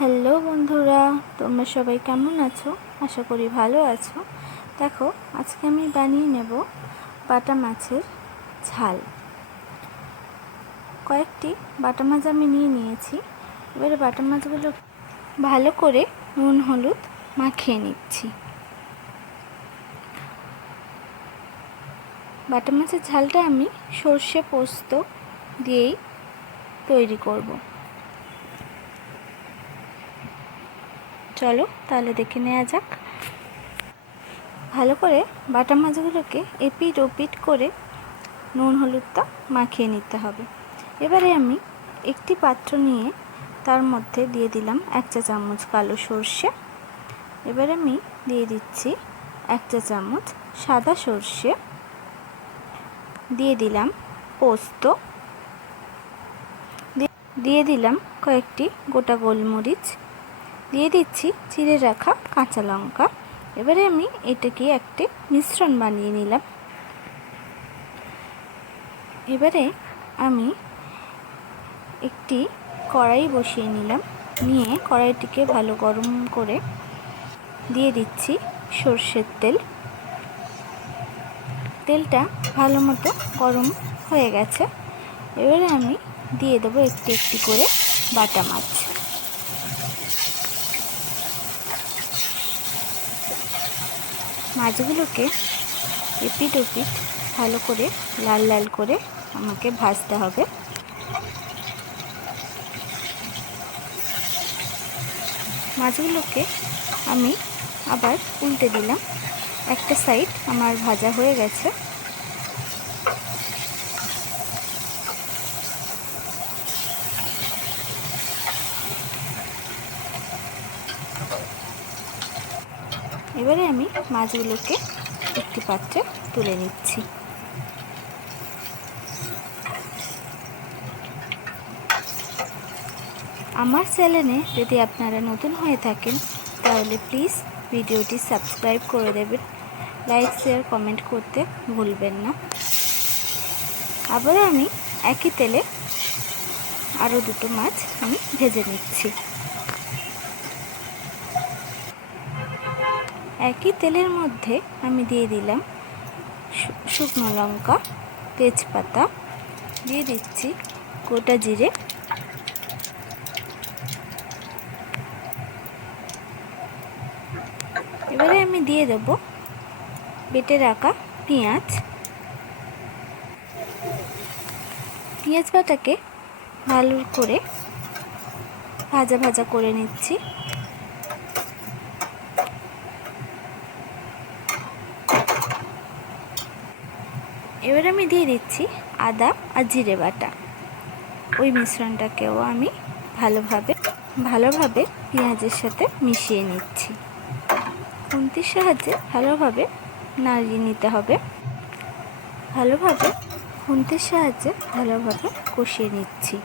Hello বন্ধুরা, তোমরা সবাই কেমন আছো? আশা করি ভালো আছো। দেখো, আজকে আমি বানিয়ে নেব বাটা মাছের ঝাল। কয়েকটি বাটা মাছ আমি নিয়েছি। এবারে বাটা মাছগুলো ভালো করে নুন হলুদ মাখিয়ে নিচ্ছি। বাটা মাছের ঝালটা আমি সর্ষে পোস্ত দিয়েই তৈরি করব। চলো তাহলে দেখে নেওয়া যাক। ভালো করে বাটা মাছগুলোকে এপিট ওপিট করে নুন হলুদটা মাখিয়ে নিতে হবে। এবারে আমি একটি পাত্র নিয়ে তার মধ্যে দিয়ে দিলাম 1 চা চামচ কালো সর্ষে। এবারে আমি দিয়ে দিচ্ছি 1 চা চামচ সাদা সর্ষে, দিয়ে দিলাম পোস্ত, দিয়ে দিলাম কয়েকটি গোটা গোলমরিচ, দিয়ে দিচ্ছি চিড়ে রাখা কাঁচা লঙ্কা। এবারে আমি এটাকে একটি মিশ্রণ বানিয়ে নিলাম। এবারে আমি একটি কড়াই বসিয়ে নিলাম, নিয়ে কড়াইটিকে ভালো গরম করে দিয়ে দিচ্ছি সর্ষের তেল। তেলটা ভালো মতো গরম হয়ে গেছে। এবারে আমি দিয়ে দেবো একটি একটি করে বাটা মাছ। মাছগুলোকে এপিট ওপিট ভালো করে লাল লাল করে আমাকে ভাজতে হবে। মাছগুলোকে আমি আবার উল্টে দিলাম। একটা সাইড আমার ভাজা হয়ে গেছে। এবারে আমি মাছগুলোকে একটি পাত্রে তুলে নিচ্ছি। আমার চ্যানেলে যদি আপনারা নতুন হয়ে থাকেন তাহলে প্লিজ ভিডিওটি সাবস্ক্রাইব করে দেবেন, লাইক শেয়ার কমেন্ট করতে ভুলবেন না। আবারও আমি একই তেলে আরও দুটো মাছ আমি ভেজে নিচ্ছি। একই তেলের মধ্যে আমি দিয়ে দিলাম শুকনো লঙ্কা, তেজপাতা, দিয়ে দিচ্ছি গোটা জিরে, এবারে আমি দিয়ে দেব বেটে রাখা পেঁয়াজ। পেঁয়াজ বাটাকে ভালো করে ভাজা ভাজা করে নিচ্ছি। এবার আমি দিয়ে দিচ্ছি আদা আর জিরে বাটা। ওই মিশ্রণটাকেও আমি ভালোভাবে পেঁয়াজের সাথে মিশিয়ে নিচ্ছি। খুন্তির সাহায্যে ভালোভাবে নাড়িয়ে নিতে হবে। খুন্তির সাহায্যে ভালোভাবে কষিয়ে নিচ্ছি।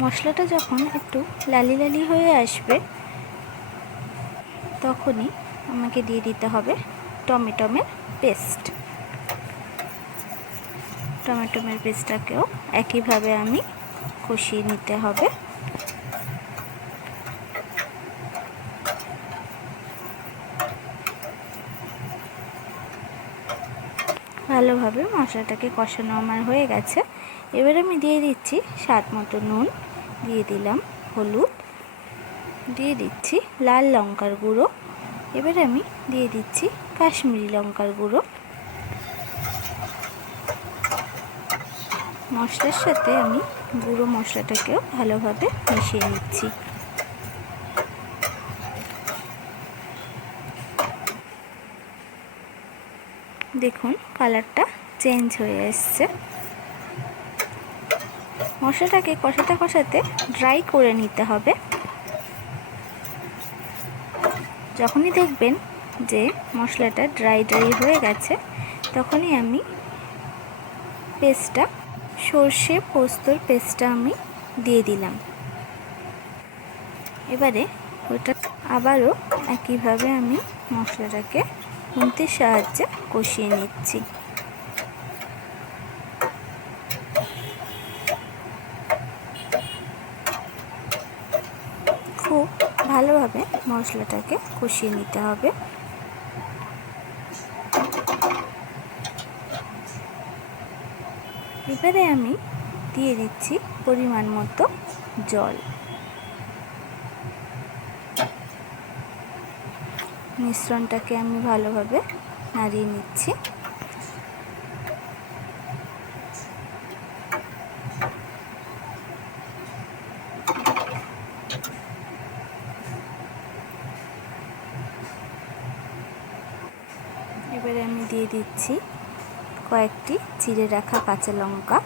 মশলাটা যখন একটু লালি লালি হয়ে আসবে তখনই আমাকে দিয়ে দিতে হবে টমেটোর পেস্ট। টমেটোর পেস্টটাকেও একইভাবে আমি কষিয়ে নিতে হবে। ভালোভাবে মশলাটাকে কষানো আমার হয়ে গেছে। এবার আমি দিয়ে দিচ্ছি স্বাদ মতো নুন, দিয়ে দিলাম হলুদ, দিয়ে দিচ্ছি লাল লঙ্কার গুঁড়ো, এবার আমি দিয়ে দিচ্ছি কাশ্মীরি লঙ্কার গুঁড়ো। মশলার সাথে আমি গুঁড়ো মশলাটাকেও ভালোভাবে মিশিয়ে নিচ্ছি। দেখুন কালারটা চেঞ্জ হয়ে এসছে। মশলাটাকে কষাতে কষাতে ড্রাই করে নিতে হবে। যখনই দেখবেন যে মশলাটা ড্রাই হয়ে গেছে তখনই আমি সর্ষে পোস্তর পেস্টটা আমি দিয়ে দিলাম। এবারে ওটা আবারও একইভাবে আমি মশলাটাকে খুন্তির সাহায্যে কষিয়ে নিচ্ছি। ভালোভাবে মশলাটাকে কষিয়ে নিতে হবে। এবারে আমি দিয়ে দিচ্ছি পরিমাণ মতো জল। মিশ্রণটাকে আমি ভালোভাবে নাড়িয়ে নিচ্ছি। এবারে আমি দিয়ে দিচ্ছি কয়েকটি চিড়ে রাখা কাঁচা লঙ্কা।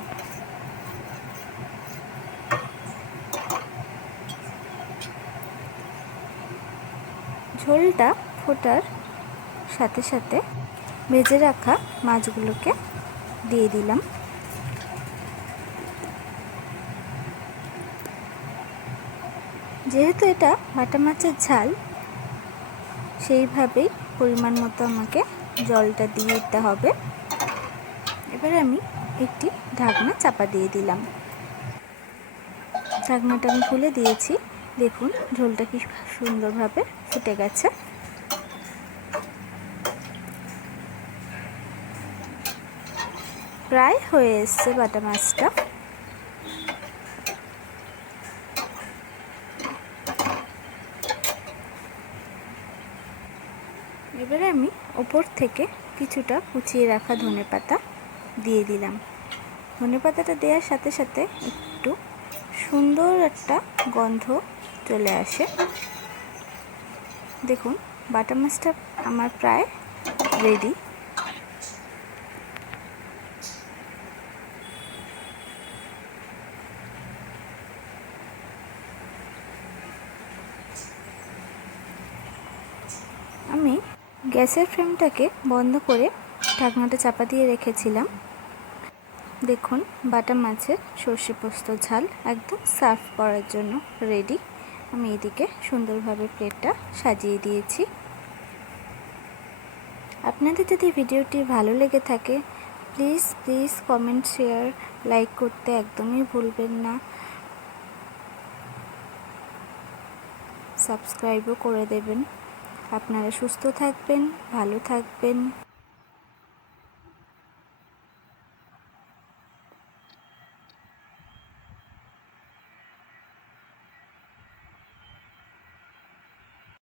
ঝোলটা ফোটার সাথে সাথে ভেজে রাখা মাছগুলোকে দিয়ে দিলাম। যেহেতু এটা বাটা মাছের ঝাল, সেইভাবেই পরিমাণ মতো আমাকে জলটা দিয়ে দিতে হবে। এবারে আমি একটি ঢাকনা চাপা দিয়ে দিলাম। ঢাকনাটা আমি খুলে দিয়েছি। দেখুন ঝোলটা কি সুন্দরভাবে ফুটে গেছে। প্রায় হয়ে এসছে বাটা মাছটা। এবারে আমি ওপর থেকে কিছুটা কুচিয়ে রাখা ধনেপাতা দিয়ে দিলাম। ধনেপাতাটা দেওয়ার সাথে সাথে একটু সুন্দর একটা গন্ধ চলে আসে। দেখুন বাটা মাছটা আমার প্রায় রেডি। আমি গ্যাসের ফ্লেমটাকে বন্ধ করে ঢাকনাটা চাপা দিয়ে রেখেছিলাম। দেখুন বাটা মাছের সর্ষে পোস্ত ঝাল একদম সার্ভ করার জন্য রেডি। আমি এদিকে সুন্দরভাবে প্লেটটা সাজিয়ে দিয়েছি। আপনাদের যদি ভিডিওটি ভালো লেগে থাকে প্লিজ কমেন্ট, শেয়ার, লাইক করতে একদমই ভুলবেন না। সাবস্ক্রাইবও করে দেবেন। আপনারা সুস্থ থাকবেন, ভালো থাকবেন।